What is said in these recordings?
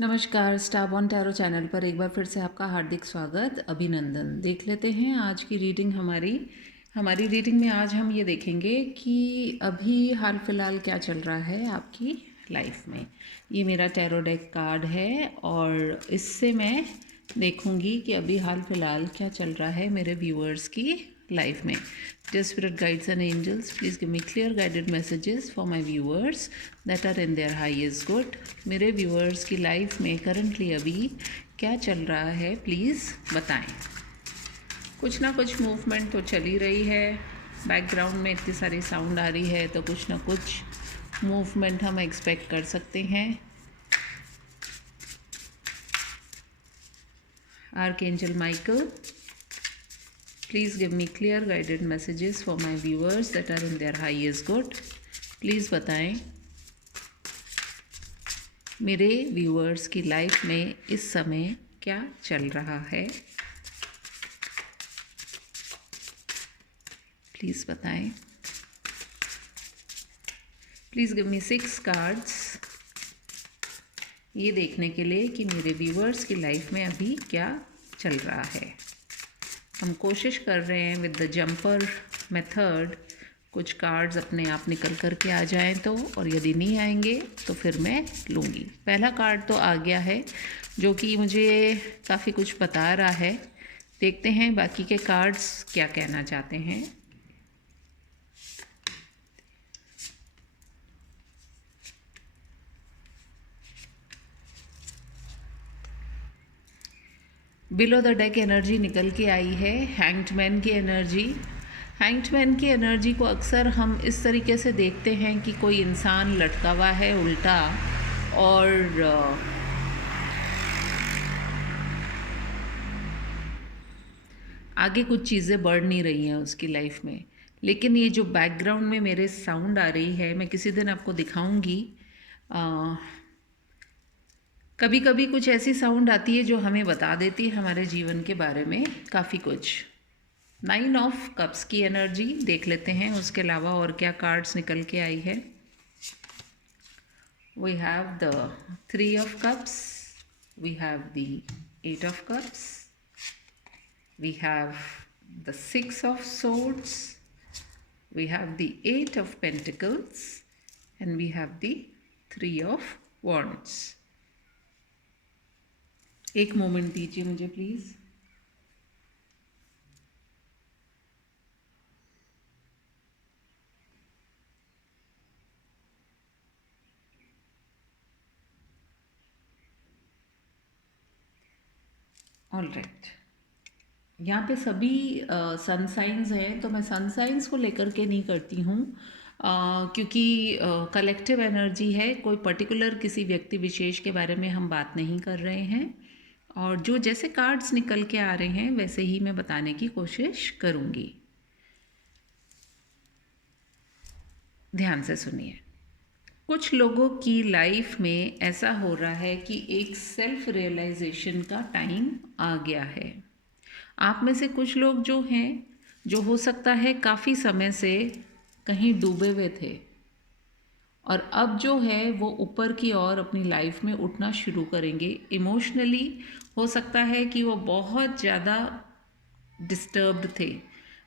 नमस्कार, star born tarot channel पर एक बार फिर से आपका हार्दिक स्वागत, अभिनंदन। देख लेते हैं आज की रीडिंग हमारी रीडिंग में आज हम ये देखेंगे कि अभी हाल फिलहाल क्या चल रहा है आपकी लाइफ में। ये मेरा टैरो डेक कार्ड है और इससे मैं देखूंगी कि अभी हाल फिलहाल क्या चल रहा है मेरे व्यूअर्स की लाइफ में। Dear spirit guides and angels, please give me clear guided messages for my viewers that are in their highest good. मेरे viewers की लाइफ में करंटली अभी क्या चल रहा है प्लीज़ बताएं। कुछ ना कुछ मूवमेंट तो चल ही रही है, बैकग्राउंड में इतनी सारी साउंड आ रही है तो कुछ ना कुछ मूवमेंट हम एक्सपेक्ट कर सकते हैं। Archangel Michael, please give me clear guided messages for my viewers that are in their highest good. Please बताएं मेरे व्यूअर्स की लाइफ में इस समय क्या चल रहा है। प्लीज़ बताएं। प्लीज़ गिव मी 6 कार्ड्स ये देखने के लिए कि मेरे व्यूअर्स की लाइफ में अभी क्या चल रहा है। हम कोशिश कर रहे हैं विद द जंपर मेथड कुछ कार्ड्स अपने आप निकल कर के आ जाएं तो, और यदि नहीं आएंगे तो फिर मैं लूँगी। पहला कार्ड तो आ गया है जो कि मुझे काफ़ी कुछ बता रहा है। देखते हैं बाकी के कार्ड्स क्या कहना चाहते हैं। बिलो द डेक एनर्जी निकल के आई है, हैंग्ड मैन की एनर्जी। हैंग्ड मैन की एनर्जी को अक्सर हम इस तरीके से देखते हैं कि कोई इंसान लटका हुआ है उल्टा और आगे कुछ चीज़ें बढ़ नहीं रही हैं उसकी लाइफ में। लेकिन ये जो बैकग्राउंड में मेरे साउंड आ रही है, मैं किसी दिन आपको दिखाऊंगी। कभी कभी कुछ ऐसी साउंड आती है जो हमें बता देती है हमारे जीवन के बारे में काफ़ी कुछ। 9 ऑफ कप्स की एनर्जी देख लेते हैं, उसके अलावा और क्या कार्ड्स निकल के आई है। We have the 3 of cups, we have the 8 of cups, we have the 6 of swords, we have the 8 of pentacles and we have the 3 of wands. एक मोमेंट दीजिए मुझे प्लीज़। ऑल राइट, यहाँ पे सभी सन साइंस हैं, तो मैं सन science को लेकर के नहीं करती हूँ क्योंकि कलेक्टिव एनर्जी है। कोई पर्टिकुलर किसी व्यक्ति विशेष के बारे में हम बात नहीं कर रहे हैं, और जो जैसे कार्ड्स निकल के आ रहे हैं वैसे ही मैं बताने की कोशिश करूँगी। ध्यान से सुनिए। कुछ लोगों की लाइफ में ऐसा हो रहा है कि एक सेल्फ रियलाइजेशन का टाइम आ गया है। आप में से कुछ लोग जो हैं, जो हो सकता है काफ़ी समय से कहीं डूबे हुए थे और अब जो है वो ऊपर की ओर अपनी लाइफ में उठना शुरू करेंगे। इमोशनली हो सकता है कि वो बहुत ज़्यादा डिस्टर्ब्ड थे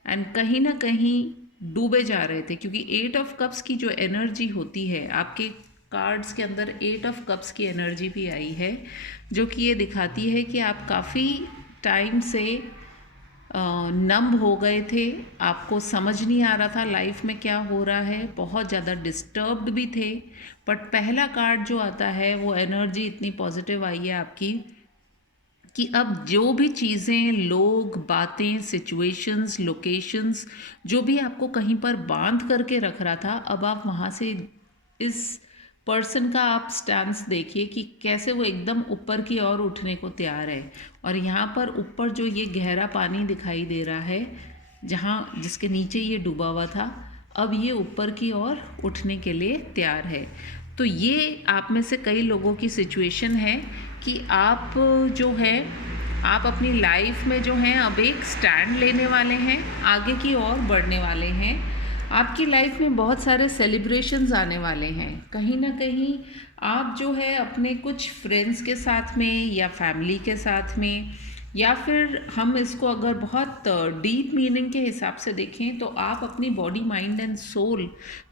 एंड कहीं ना कहीं डूबे जा रहे थे, क्योंकि 8 ऑफ कप्स की जो एनर्जी होती है, आपके कार्ड्स के अंदर 8 ऑफ कप्स की एनर्जी भी आई है, जो कि ये दिखाती है कि आप काफ़ी टाइम से नम हो गए थे। आपको समझ नहीं आ रहा था लाइफ में क्या हो रहा है, बहुत ज़्यादा डिस्टर्ब्ड भी थे। बट पहला कार्ड जो आता है वो एनर्जी इतनी पॉजिटिव आई है आपकी कि अब जो भी चीज़ें, लोग, बातें, सिचुएशंस, लोकेशंस, जो भी आपको कहीं पर बांध करके रख रहा था, अब आप वहाँ से इस पर्सन का आप स्टैंस देखिए कि कैसे वो एकदम ऊपर की ओर उठने को तैयार है। और यहाँ पर ऊपर जो ये गहरा पानी दिखाई दे रहा है, जहाँ जिसके नीचे ये डूबा हुआ था, अब ये ऊपर की ओर उठने के लिए तैयार है। तो ये आप में से कई लोगों की सिचुएशन है कि आप जो है, आप अपनी लाइफ में जो हैं अब एक स्टैंड लेने वाले हैं, आगे की ओर बढ़ने वाले हैं। आपकी लाइफ में बहुत सारे सेलिब्रेशंस आने वाले हैं। कहीं ना कहीं आप जो है अपने कुछ फ्रेंड्स के साथ में या फैमिली के साथ में, या फिर हम इसको अगर बहुत डीप मीनिंग के हिसाब से देखें तो आप अपनी बॉडी, माइंड एंड सोल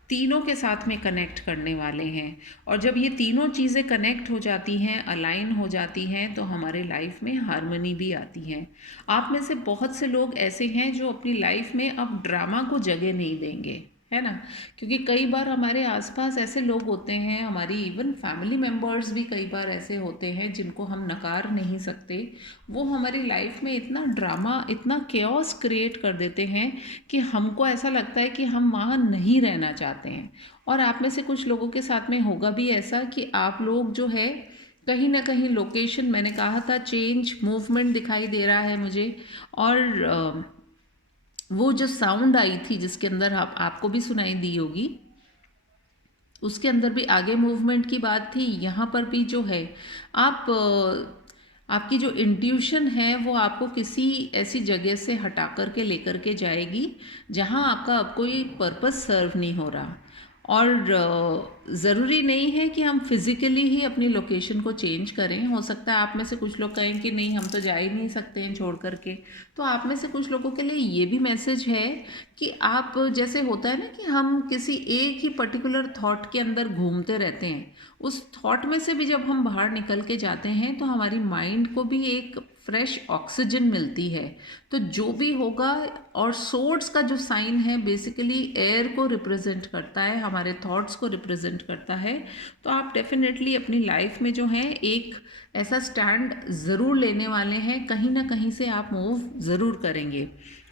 तीनों के साथ में कनेक्ट करने वाले हैं। और जब ये तीनों चीज़ें कनेक्ट हो जाती हैं, अलाइन हो जाती हैं, तो हमारे लाइफ में हार्मनी भी आती है। आप में से बहुत से लोग ऐसे हैं जो अपनी लाइफ में अब ड्रामा को जगह नहीं देंगे, है ना। क्योंकि कई बार हमारे आसपास ऐसे लोग होते हैं, हमारी इवन फैमिली मेम्बर्स भी कई बार ऐसे होते हैं जिनको हम नकार नहीं सकते। वो हमारी लाइफ में इतना ड्रामा, इतना केओस क्रिएट कर देते हैं कि हमको ऐसा लगता है कि हम वहाँ नहीं रहना चाहते हैं। और आप में से कुछ लोगों के साथ में होगा भी ऐसा कि आप लोग जो है कहीं ना कहीं लोकेशन, मैंने कहा था चेंज, मूवमेंट दिखाई दे रहा है मुझे। और वो जो साउंड आई थी जिसके अंदर आपको भी सुनाई दी होगी, उसके अंदर भी आगे मूवमेंट की बात थी। यहाँ पर भी जो है आप आपकी जो इंट्यूशन है वो आपको किसी ऐसी जगह से हटा कर के लेकर के जाएगी जहाँ आपका अब कोई पर्पस सर्व नहीं हो रहा। और ज़रूरी नहीं है कि हम फिज़िकली ही अपनी लोकेशन को चेंज करें। हो सकता है आप में से कुछ लोग कहें कि नहीं, हम तो जा ही नहीं सकते हैं छोड़ करके। तो आप में से कुछ लोगों के लिए ये भी मैसेज है कि आप, जैसे होता है ना कि हम किसी एक ही पर्टिकुलर थॉट के अंदर घूमते रहते हैं, उस थॉट में से भी जब हम बाहर निकल के जाते हैं तो हमारी माइंड को भी एक फ्रेश ऑक्सीजन मिलती है। तो जो भी होगा, और सोर्स का जो साइन है बेसिकली एयर को रिप्रेजेंट करता है, हमारे थॉट्स को रिप्रेजेंट करता है। तो आप डेफिनेटली अपनी लाइफ में जो है एक ऐसा स्टैंड ज़रूर लेने वाले हैं, कहीं ना कहीं से आप मूव ज़रूर करेंगे।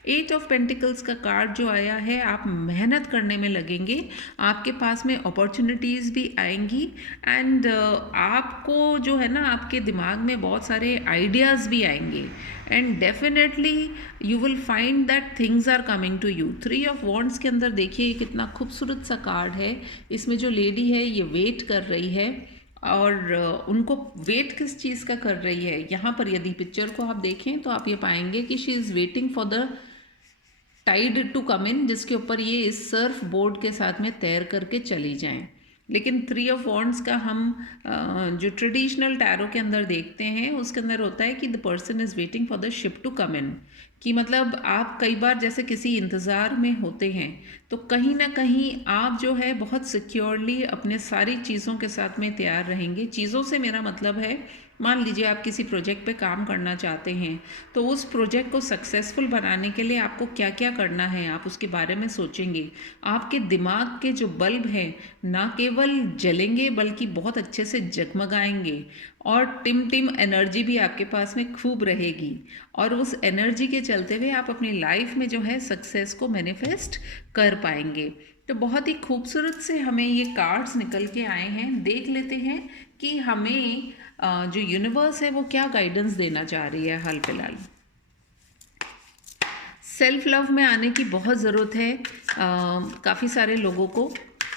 8 ऑफ पेंटिकल्स का कार्ड जो आया है, आप मेहनत करने में लगेंगे, आपके पास में अपॉर्चुनिटीज़ भी आएंगी। एंड आपको जो है ना, आपके दिमाग में बहुत सारे आइडियाज़ भी आएंगे। And definitely you will find that things are coming to you. 3 of wands के अंदर देखिए कितना खूबसूरत सा कार्ड है। इसमें जो लेडी है ये वेट कर रही है, और उनको वेट किस चीज़ का कर रही है, यहाँ पर यदि पिक्चर को आप देखें तो आप ये पाएंगे कि she is waiting for the tide to come in, जिसके ऊपर ये इस सर्फ बोर्ड के साथ में तैर करके चली जाएं। लेकिन 3 ऑफ वॉन्ड्स का हम जो ट्रेडिशनल टैरो के अंदर देखते हैं उसके अंदर होता है कि the person is waiting for the ship to come in. कि मतलब आप कई बार जैसे किसी इंतज़ार में होते हैं तो कहीं ना कहीं आप जो है बहुत सिक्योरली अपने सारी चीज़ों के साथ में तैयार रहेंगे। चीज़ों से मेरा मतलब है, मान लीजिए आप किसी प्रोजेक्ट पे काम करना चाहते हैं, तो उस प्रोजेक्ट को सक्सेसफुल बनाने के लिए आपको क्या क्या करना है आप उसके बारे में सोचेंगे। आपके दिमाग के जो बल्ब हैं ना केवल जलेंगे बल्कि बहुत अच्छे से जगमगाएंगे, और टिम टिम एनर्जी भी आपके पास में खूब रहेगी। और उस एनर्जी के चलते हुए आप अपनी लाइफ में जो है सक्सेस को मैनिफेस्ट कर पाएंगे। तो बहुत ही खूबसूरत से हमें ये कार्ड्स निकल के आए हैं। देख लेते हैं कि हमें जो यूनिवर्स है वो क्या गाइडेंस देना चाह रही है हाल फिलहाल। सेल्फ लव में आने की बहुत ज़रूरत है काफ़ी सारे लोगों को।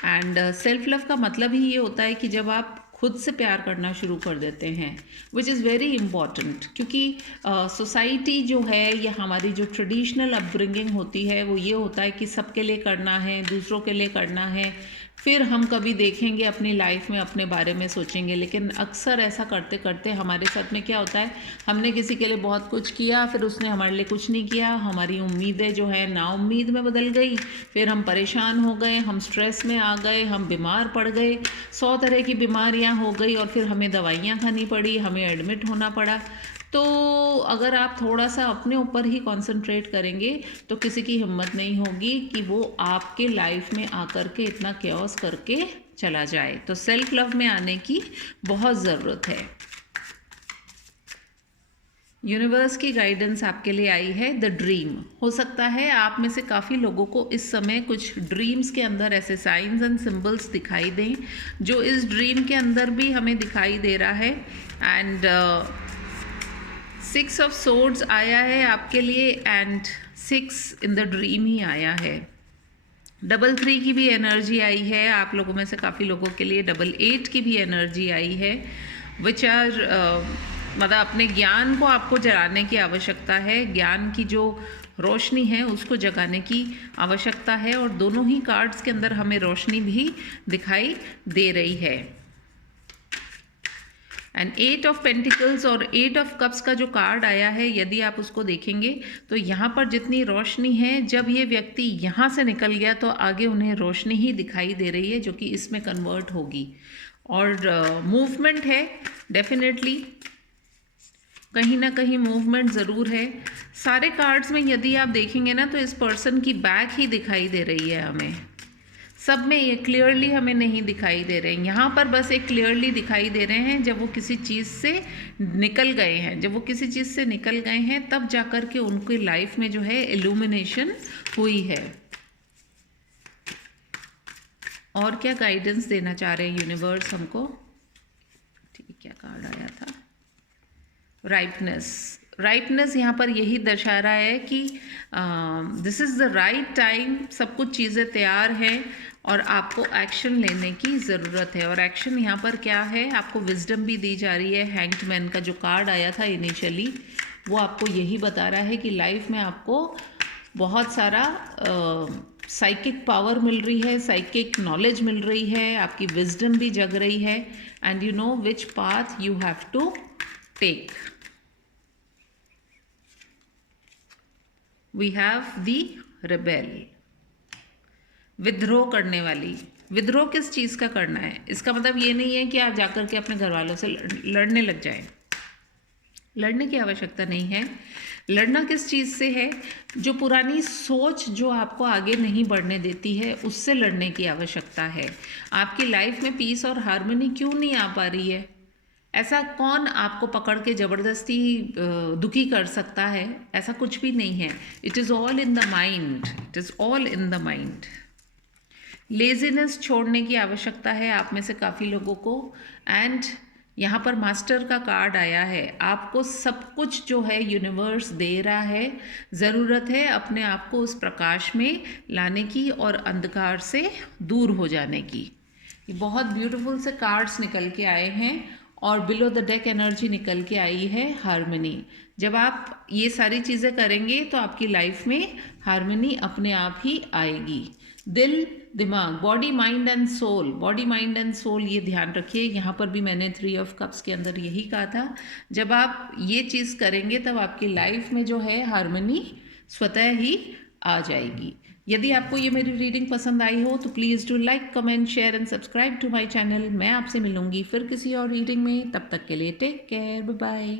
एंड सेल्फ लव का मतलब ही ये होता है कि जब आप खुद से प्यार करना शुरू कर देते हैं, विच इज़ वेरी इम्पॉर्टेंट। क्योंकि सोसाइटी जो है या हमारी जो ट्रेडिशनल अपब्रिंगिंग होती है वो ये होता है कि सबके लिए करना है, दूसरों के लिए करना है, फिर हम कभी देखेंगे अपनी लाइफ में, अपने बारे में सोचेंगे। लेकिन अक्सर ऐसा करते करते हमारे साथ में क्या होता है, हमने किसी के लिए बहुत कुछ किया, फिर उसने हमारे लिए कुछ नहीं किया, हमारी उम्मीदें जो है नाउम्मीद में बदल गई, फिर हम परेशान हो गए, हम स्ट्रेस में आ गए, हम बीमार पड़ गए, 100 तरह की बीमारियां हो गई, और फिर हमें दवाइयाँ खानी पड़ी, हमें एडमिट होना पड़ा। तो अगर आप थोड़ा सा अपने ऊपर ही कंसंट्रेट करेंगे तो किसी की हिम्मत नहीं होगी कि वो आपके लाइफ में आकर के इतना केओस करके चला जाए। तो सेल्फ लव में आने की बहुत ज़रूरत है। यूनिवर्स की गाइडेंस आपके लिए आई है द ड्रीम। हो सकता है आप में से काफ़ी लोगों को इस समय कुछ ड्रीम्स के अंदर ऐसे साइंस एंड सिंबल्स दिखाई दें जो इस ड्रीम के अंदर भी हमें दिखाई दे रहा है। एंड 6 ऑफ सोर्ड्स आया है आपके लिए, एंड 6 इन द ड्रीम ही आया है। 3 की भी एनर्जी आई है आप लोगों में से काफ़ी लोगों के लिए। 8 की भी एनर्जी आई है, विच आर मतलब अपने ज्ञान को आपको जगाने की आवश्यकता है, ज्ञान की जो रोशनी है उसको जगाने की आवश्यकता है। और दोनों ही कार्ड्स के अंदर हमें रोशनी भी दिखाई दे रही है। एंड 8 ऑफ पेंटिकल्स और 8 ऑफ कप्स का जो कार्ड आया है, यदि आप उसको देखेंगे तो यहाँ पर जितनी रोशनी है, जब ये व्यक्ति यहाँ से निकल गया तो आगे उन्हें रोशनी ही दिखाई दे रही है जो कि इसमें कन्वर्ट होगी। और मूवमेंट है, डेफिनेटली कहीं ना कहीं मूवमेंट ज़रूर है। सारे कार्ड्स में यदि आप देखेंगे ना तो इस पर्सन की बैक ही दिखाई दे रही है हमें, सब में ये क्लियरली हमें नहीं दिखाई दे रहे हैं। यहाँ पर बस एक क्लियरली दिखाई दे रहे हैं जब वो किसी चीज़ से निकल गए हैं, जब वो किसी चीज़ से निकल गए हैं तब जाकर के उनकी लाइफ में जो है इल्यूमिनेशन हुई है। और क्या गाइडेंस देना चाह रहे हैं यूनिवर्स हमको? ठीक, क्या कार्ड आया था? राइपनेस यहाँ पर यही दर्शा रहा है कि this is the right time, सब कुछ चीज़ें तैयार हैं और आपको एक्शन लेने की ज़रूरत है। और एक्शन यहाँ पर क्या है, आपको विजडम भी दी जा रही है। हैंग्ड मैन का जो कार्ड आया था इनिशियली, वो आपको यही बता रहा है कि लाइफ में आपको बहुत सारा साइकिक पावर मिल रही है, साइकिक नॉलेज मिल रही है, आपकी विजडम भी जग रही है, and you know which path you have to take. We have the rebel, विद्रोह करने वाली। विद्रोह किस चीज़ का करना है? इसका मतलब ये नहीं है कि आप जाकर के अपने घर वालों से लड़ने लग जाएं। लड़ने की आवश्यकता नहीं है। लड़ना किस चीज़ से है? जो पुरानी सोच जो आपको आगे नहीं बढ़ने देती है, उससे लड़ने की आवश्यकता है। आपकी लाइफ में पीस और हार्मनी क्यों नहीं आ पा रही है? ऐसा कौन आपको पकड़ के ज़बरदस्ती दुखी कर सकता है? ऐसा कुछ भी नहीं है। It is all in the mind, it is all in the mind. Laziness छोड़ने की आवश्यकता है आप में से काफ़ी लोगों को। एंड यहाँ पर मास्टर का कार्ड आया है। आपको सब कुछ जो है यूनिवर्स दे रहा है, ज़रूरत है अपने आप को उस प्रकाश में लाने की और अंधकार से दूर हो जाने की। ये बहुत ब्यूटीफुल से कार्ड्स निकल के आए हैं और बिलो द डेक एनर्जी निकल के आई है हार्मनी। जब आप ये सारी चीज़ें करेंगे तो आपकी लाइफ में हार्मनी अपने आप ही आएगी। दिल, दिमाग, body, mind and soul, body, mind and soul, ये ध्यान रखिए। यहाँ पर भी मैंने 3 ऑफ कप्स के अंदर यही कहा था। जब आप ये चीज़ करेंगे तब आपकी लाइफ में जो है हार्मनी स्वतः ही आ जाएगी। यदि आपको ये मेरी रीडिंग पसंद आई हो तो please do like, comment, share and subscribe to my channel. मैं आपसे मिलूंगी फिर किसी और रीडिंग में। तब तक के लिए टेक केयर, बाय बाय।